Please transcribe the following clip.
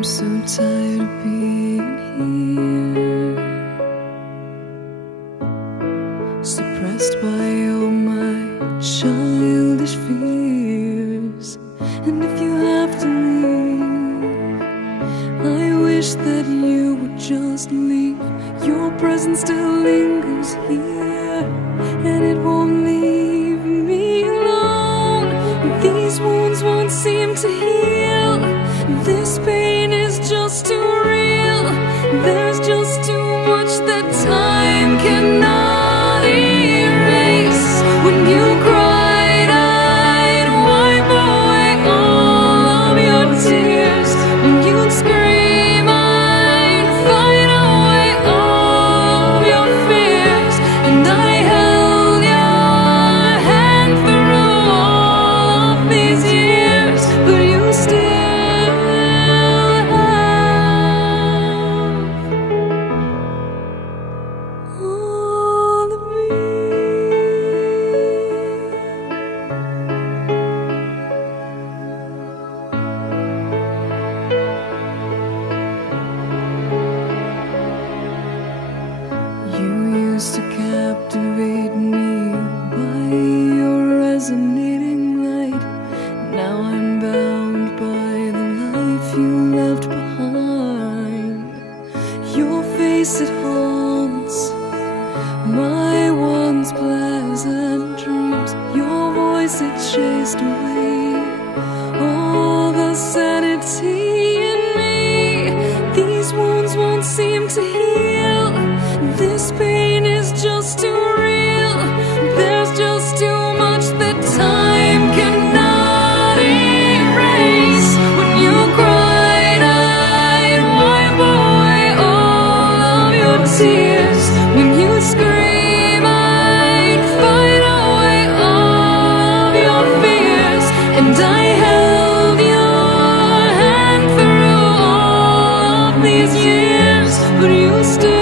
I'm so tired of being here, suppressed by all my childish fears. And if you have to leave, I wish that you would just leave. Your presence still lingers here, and it won't leave me alone. These wounds won't seem to heal. This pain is just too real. There's just too much that time cannot erase. When you cried, I'd wipe away all of your tears. When you'd scream, I'd fight away all of your fears. And I held your hand through all of these years, but you still to captivate me by your resonating light. Now I'm bound by the life you left behind. Your face, it haunts my once pleasant dreams. Your voice, it chased away all the sanity in me. These wounds won't seem to heal. This pain is just too real. There's just too much that time cannot erase. When you cried, I'd wipe away all of your tears. When you scream, I'd fight away all of your fears. And I held your hand through all of these years, but you still